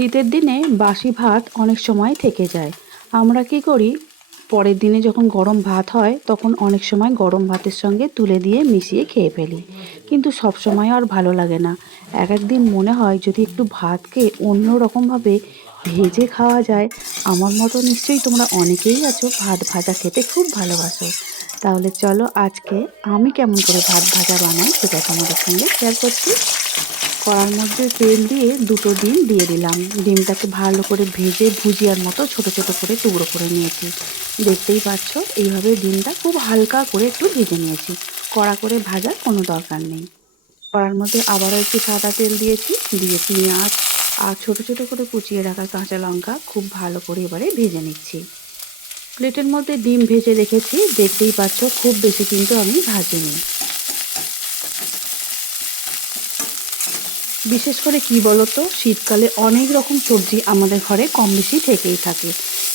শীতের দিনে বাসি ভাত অনেক সময় থেকে যায়। আমরা কি করি, পরের দিনে যখন গরম ভাত হয় তখন অনেক সময় গরম ভাতের সঙ্গে তুলে দিয়ে মিশিয়ে খেয়ে ফেলি। কিন্তু সব সময় আর ভালো লাগে না। এক একদিন মনে হয় যদি একটু ভাতকে অন্য রকমভাবে ভেজে খাওয়া যায়। আমার মতো নিশ্চয়ই তোমরা অনেকেই আছো ভাত ভাজা খেতে খুব ভালোবাসো। তাহলে চলো আজকে আমি কেমন করে ভাত ভাজা বানাই সেটা তোমাদের সঙ্গে শেয়ার করছি। কড়ার মধ্যে তেল দিয়ে দুটো ডিম দিয়ে দিলাম। ডিমটাকে ভালো করে ভেজে ভুজিয়ার মতো ছোট ছোট করে টুকরো করে নিয়েছি। দেখতেই পাচ্ছ, এইভাবে ডিমটা খুব হালকা করে একটু ভেজে নিয়েছি। কড়া করে ভাজার কোনো দরকার নেই। কড়ার মধ্যে আবারও একটু সাদা তেল দিয়েছি, দিয়ে পেঁয়াজ আর ছোট ছোট করে কুচিয়ে রাখা কাঁচা লঙ্কা খুব ভালো করে এবারে ভেজে নিচ্ছি। প্লেটের মধ্যে ডিম ভেজে রেখেছি, দেখতেই পাচ্ছ খুব বেশি কিন্তু আমি ভাজিনি। বিশেষ করে কি বলতো, শীতকালে অনেক রকম সবজি আমাদের ঘরে কম বেশি থেকেই থাকে।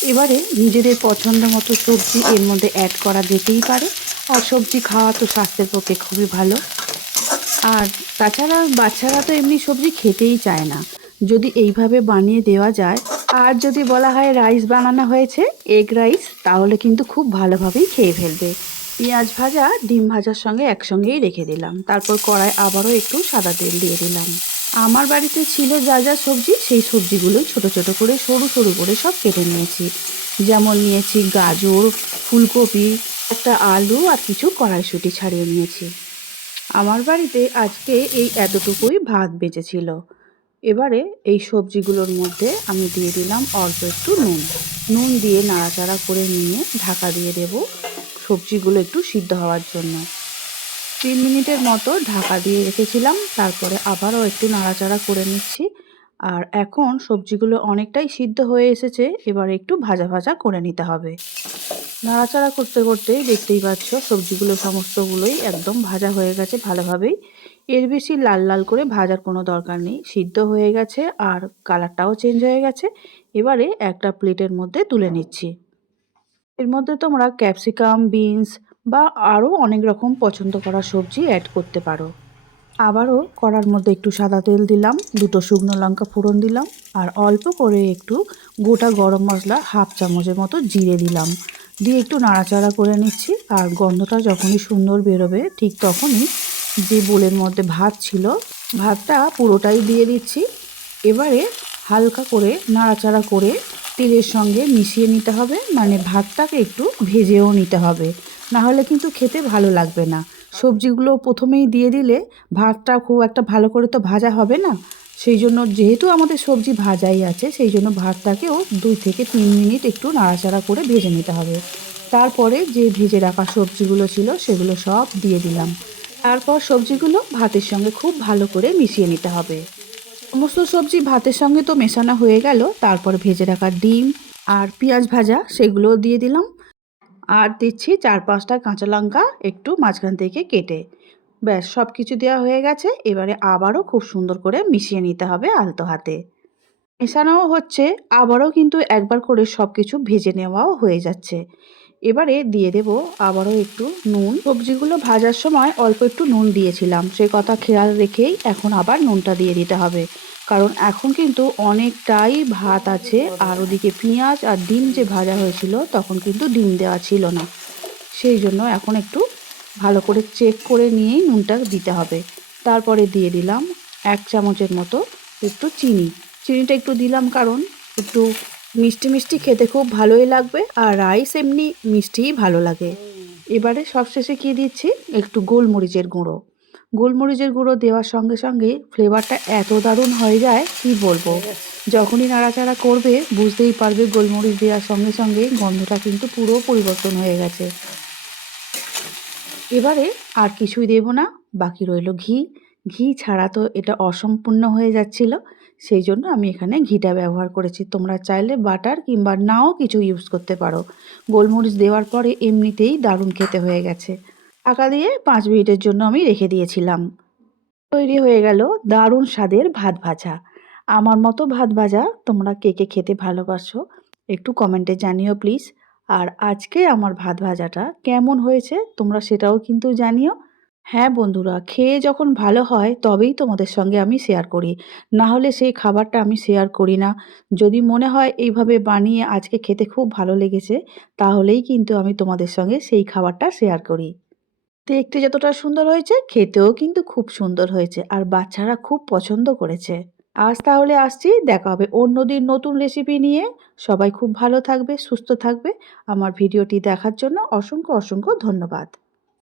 এবারে নিজেদের পছন্দ মতো সবজি এর মধ্যে অ্যাড করা যেতেই পারে। আর সবজি খাওয়া তো স্বাস্থ্যের পক্ষে খুবই ভালো। আর তাছাড়া বাচ্চারা তো এমনি সবজি খেতেই চায় না। যদি এইভাবে বানিয়ে দেওয়া যায়, আর যদি বলা হয় রাইস বানানো হয়েছে, এগ রাইস, তাহলে কিন্তু খুব ভালোভাবেই খেয়ে ফেলবে। পেঁয়াজ ভাজা ডিম ভাজার সঙ্গে একসঙ্গেই রেখে দিলাম। তারপর কড়ায় আবারও একটু সাদা তেল দিয়ে দিলাম। আমার বাড়িতে ছিল যা যা সবজি, সেই সবজিগুলোই ছোট ছোট করে সরু সরু করে সব কেটে নিয়েছি। যেমন নিয়েছি গাজর, ফুলকপি, একটা আলু আর কিছু কড়াইশুঁটি ছাড়িয়ে নিয়েছি। আমার বাড়িতে আজকে এই এতটুকুই ভাত বেঁচেছিল। এবারে এই সবজিগুলোর মধ্যে আমি দিয়ে দিলাম অল্প একটু নুন। নুন দিয়ে নাড়াচাড়া করে নিয়ে ঢাকা দিয়ে দেব সবজিগুলো একটু সিদ্ধ হওয়ার জন্য। 3 মিনিটের মতো ঢাকা দিয়ে রেখেছিলাম, তারপরে আবারও একটু নাড়াচাড়া করে নিচ্ছি। আর এখন সবজিগুলো অনেকটাই সিদ্ধ হয়ে এসেছে, এবার একটু ভাজা ভাজা করে নিতে হবে। নাড়াচাড়া করতে করতেই দেখতেই পাচ্ছ সবজিগুলো সমস্তগুলোই একদম ভাজা হয়ে গেছে ভালোভাবেই। এর বেশি লাল লাল করে ভাজার কোনো দরকার নেই, সিদ্ধ হয়ে গেছে আর কালারটাও চেঞ্জ হয়ে গেছে। এবারে একটা প্লেটের মধ্যে তুলে নিচ্ছি। এর মধ্যে তোমরা ক্যাপসিকাম, বিনস বা আরও অনেক রকম পছন্দ করা সবজি অ্যাড করতে পারো। আবারও কড়ার মধ্যে একটু সাদা তেল দিলাম, দুটো শুকনো লঙ্কা ফোড়ন দিলাম, আর অল্প করে একটু গোটা গরম মশলা হাফ চামচের মতো জিরে দিলাম। দিয়ে একটু নাড়াচাড়া করে নিচ্ছি। আর গন্ধটা যখনই সুন্দর বেরোবে ঠিক তখনই যে বোলের মধ্যে ভাত ছিল, ভাতটা পুরোটাই দিয়ে দিচ্ছি। এবারে হালকা করে নাড়াচাড়া করে তেলের সঙ্গে মিশিয়ে নিতে হবে, মানে ভাতটাকে একটু ভেজেও নিতে হবে, না হলে কিন্তু খেতে ভালো লাগবে না। সবজিগুলো প্রথমেই দিয়ে দিলে ভাতটা খুব একটা ভালো করে তো ভাজা হবে না। সেই জন্য যেহেতু আমাদের সবজি ভাজাই আছে, সেই জন্য ভাতটাকেও 2 থেকে 3 মিনিট একটু নাড়াচাড়া করে ভেজে নিতে হবে। তারপরে যে ভেজে রাখা সবজিগুলো ছিল সেগুলো সব দিয়ে দিলাম। তারপর সবজিগুলো ভাতের সঙ্গে খুব ভালো করে মিশিয়ে নিতে হবে। সমস্ত সবজি ভাতের সঙ্গে তো মেশানো হয়ে গেল, তারপর ভেজে রাখা ডিম আর পেঁয়াজ ভাজা সেগুলোও দিয়ে দিলাম। আর দিচ্ছি 4-5টা কাঁচা লঙ্কা একটু মাঝখান থেকে কেটে। ব্যাস সব কিছু দেওয়া হয়ে গেছে। এবারে আবারও খুব সুন্দর করে মিশিয়ে নিতে হবে আলতো হাতে। মেশানোও হচ্ছে, আবারও কিন্তু একবার করে সব কিছু ভেজে নেওয়াও হয়ে যাচ্ছে। এবারে দিয়ে দেব আবারও একটু নুন। সবজিগুলো ভাজার সময় অল্প একটু নুন দিয়েছিলাম, সে কথা খেয়াল রেখেই এখন আবার নুনটা দিয়ে দিতে হবে। কারণ এখন কিন্তু অনেকটাই ভাত আছে, আর ওদিকে পেঁয়াজ আর ডিম যে ভাজা হয়েছিল তখন কিন্তু ডিম দেওয়া ছিল না। সেই জন্য এখন একটু ভালো করে চেক করে নিয়েই নুনটা দিতে হবে। তারপরে দিয়ে দিলাম 1 চামচের মতো একটু চিনি। চিনিটা একটু দিলাম কারণ একটু মিষ্টি মিষ্টি খেতে খুব ভালোই লাগবে, আর রাইস এমনি মিষ্টিই ভালো লাগে। এবারে সবশেষে কী দিচ্ছি, একটু গোলমরিচের গুঁড়ো। গোলমরিচের গুঁড়ো দেওয়ার সঙ্গে সঙ্গে ফ্লেভারটা এত দারুণ হয়ে যায় কি বলবো। যখনই নাড়াচাড়া করবে বুঝতেই পারবে গোলমরিচ দেওয়ার সঙ্গে সঙ্গে গন্ধটা কিন্তু পুরো পরিবর্তন হয়ে গেছে। এবারে আর কিছুই দেব না, বাকি রইল ঘি। ঘি ছাড়া তো এটা অসম্পূর্ণ হয়ে যাচ্ছিল, সেই জন্য আমি এখানে ঘিটা ব্যবহার করেছি। তোমরা চাইলে বাটার কিংবা নাও কিছু ইউজ করতে পারো। গোলমরিচ দেওয়ার পরে এমনিতেই দারুণ খেতে হয়ে গেছে। ঢাকা দিয়ে 5 মিনিটের জন্য আমি রেখে দিয়েছিলাম। তৈরি হয়ে গেল দারুণ স্বাদের ভাত ভাজা। আমার মতো ভাত ভাজা তোমরা কে কে খেতে ভালোবাসো একটু কমেন্টে জানিও প্লিজ। আর আজকে আমার ভাত ভাজাটা কেমন হয়েছে তোমরা সেটাও কিন্তু জানিও। হ্যাঁ বন্ধুরা, খেয়ে যখন ভালো হয় তবেই তোমাদের সঙ্গে আমি শেয়ার করি। না হলে সেই খাবারটা আমি শেয়ার করি না। যদি মনে হয় এইভাবে বানিয়ে আজকে খেতে খুব ভালো লেগেছে, তাহলেই কিন্তু আমি তোমাদের সঙ্গে সেই খাবারটা শেয়ার করি। দেখতে যতটা সুন্দর হয়েছে, খেতেও কিন্তু খুব সুন্দর হয়েছে আর বাচ্চারা খুব পছন্দ করেছে। আজ তাহলে আসছি, দেখা হবে অন্যদিন নতুন রেসিপি নিয়ে। সবাই খুব ভালো থাকবে, সুস্থ থাকবে। আমার ভিডিওটি দেখার জন্য অসংখ্য ধন্যবাদ।